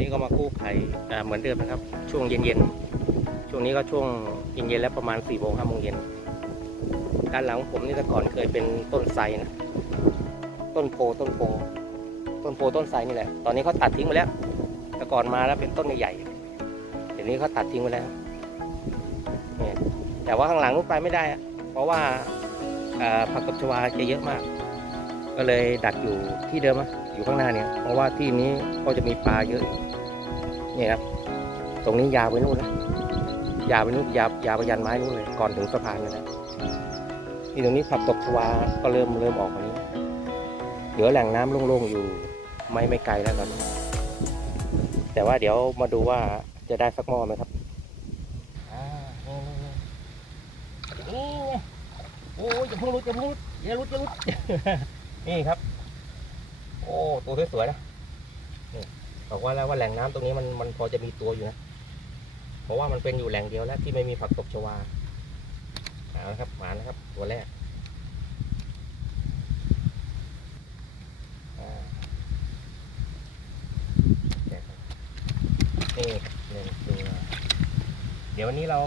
นี้ก็มากู้ไผ่เหมือนเดิมนะครับ ช่วงเย็นๆช่วงนี้ก็ช่วงเย็นๆแล้วประมาณ4ี่โมงห้าโมงเย็นด้านหลังผมนี่แต่ก่อนเคยเป็นต้นไทรนะต้นโพต้นโพต้นโพต้นไทรนี่แหละ ตอนนี้เขาตัดทิ้งไปแล้ว แต่ก่อนมาแล้วเป็นต้นใหญ่ๆเดี๋ยวนี้เขาตัดทิ้งไปแล้วเนี่ยแต่ว่าข้างหลังนู้นไปไม่ได้ เพราะว่าผักตบชวาจะเยอะมาก ก็เลยดักอยู่ที่เดิมอะอยู่ข้างหน้าเนี่ยเพราะว่าที่นี้ก็จะมีปลาเยอะ นี่ครับ ตรงนี้ยาวไปนู่นนะยาวไปนู่นยาวยาวไปยันไม้นู่นเลยก่อนถึงสะพานเลยนะที่ตรงนี้ผักตบชวาก็เริ่มเริ่มออกมานี้เหลือแหล่งน้ำโล่งๆอยู่ไม่ไม่ไกลแล้วตอนนี้แต่ว่าเดี๋ยวมาดูว่าจะได้สักหม้อไหมครับอ่านี่โอ้ยอย่าเพิ่งรุดอย่าเพิ่งรุดอย่ารุดอย่ารุดนี่ครับ โอ้ตัวสวยๆนะ บอกว่าแล้วว่าแหล่งน้ำตรงนี้มันมันพอจะมีตัวอยู่นะ เพราะว่ามันเป็นอยู่แหล่งเดียวแล้วที่ไม่มีผักตบชวาเอาละครับมานะครับ ตัวแรกอ่าแกะครับนี่หนึ่งตัวเดี๋ยววันนี้เรา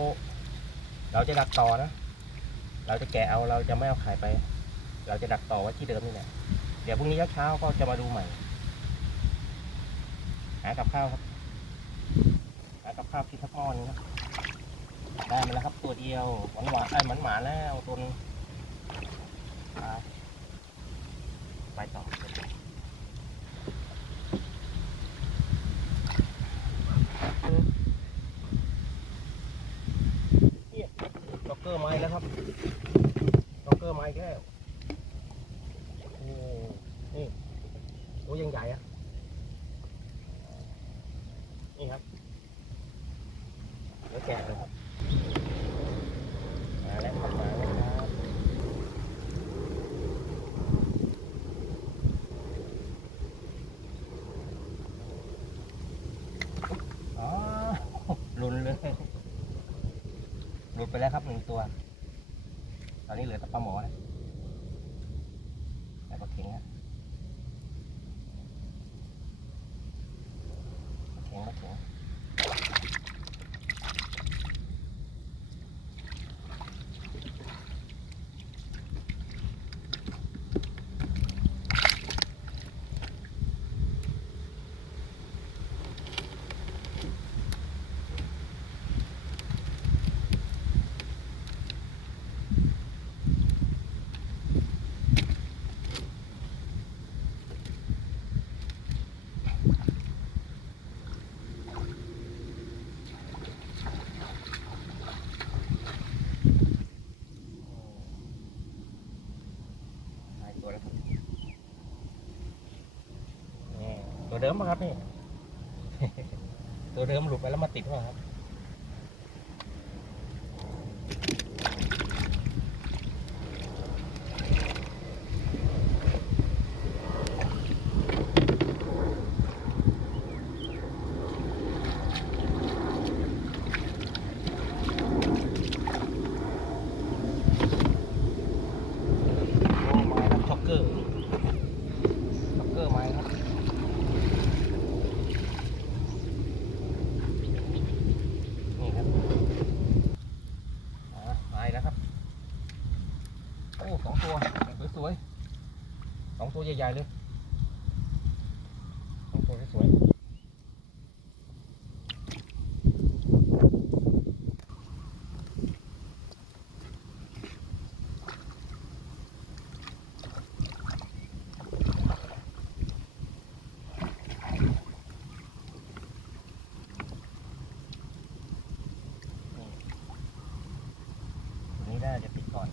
เราจะดักต่อนะ เราจะแกะเอาเราจะไม่เอาไข่ไป เราจะดักต่อไว้ที่เดิมนี่แหละเดี๋ยวพรุ่งนี้เช้าๆก็จะมาดูใหม่ หากับข้าวครับ หากับข้าวคิดสักหม้อนครับ ได้มาแล้วครับตัวเดียวหวานหวานๆไอ้หมันหมาแล้วตัวนึงไปต่อเนี่ยด็อกเกอร์ไม้แล้วครับด็อกเกอร์ไม้แก้วโอ้นี่โอ้ยังใหญ่อะนี่ครับเดี๋ยวแกะเลยครับ มาแล้วครับมาแล้วครับอ๋อหลุนเลยหลุดไปแล้วครับหนึ่งตัว ตอนนี้เหลือแต่ปลาหมอนะแต่ปลาเข็งอะปลาเข็งปลาเข็งหายตัวแล้วครับนี่ตัว เดิมปะครับนี่ ตัวเดิมหลุดไปแล้วมาติดป่ะครับ โอ้ไม้ครับช็อกเกอร์ช็อกเกอร์ไม้ครับนี่ครับอ่าไม้แล้วครับโอ้สองตัวสวยๆสองตัว ใหญ่ๆเลยของตัวสวยๆตัวนี้น่าจะติดก่อน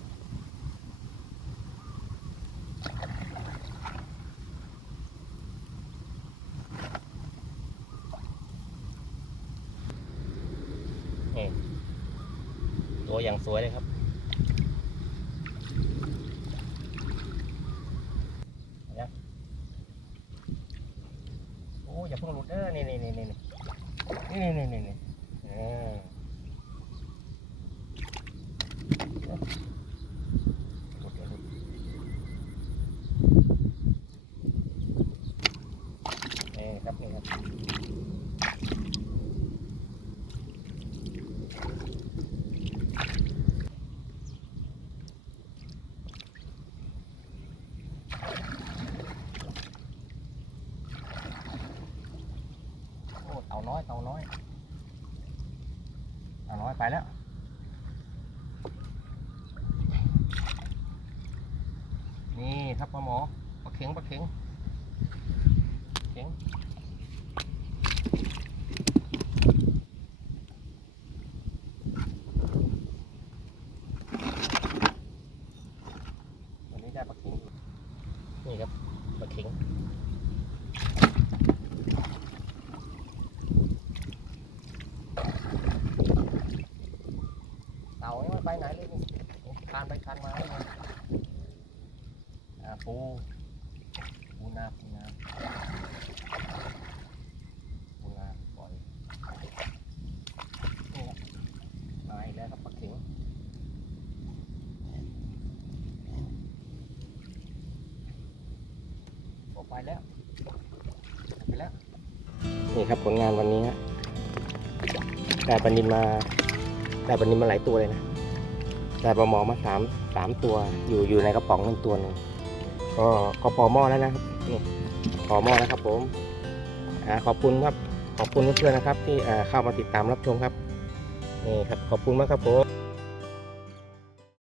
นี่ตัวอย่างสวยเลยครับนยังโอ้อย่าเพิ่งหลุดเด้อนี่นี่นี่นี่นี่นี่นี่นี่นี่เออหลุดเดี๋ยวหลุดนี่ครับนี่ครับ ร้อยเต่าร้อยเต่าร้อยไปแล้วนี่ครับปลาหมอปลาเข็งปลาเข็งเข็งวันนี้ได้ปลาเข็งอยู่นี่ครับปลาเข็งเต่านี่มัน ไปไหนเลยนี่คานไปคานมาเลยนี่อ่าปูปูนาปูนาปูนาปล่อยมาอีกแล้วครับปลาเข็งออกไปแล้วไปแล้ว นี่ครับผลงานวันนี้ฮะได้ปลานินมาได้ปลานินมาหลายตัวเลยนะ ได้ปลาหมอมาสามสามตัว อยู่อยู่ในกระป๋องนั่นตัวหนึ่งก็ก็พอหม้อแล้วนะครับนี่พอหม้อแล้วครับผมอ่าขอบคุณครับขอบคุณเพื่อนๆนะครับ ที่อ่าเข้ามาติดตามรับชมครับนี่ครับขอบคุณมากครับผม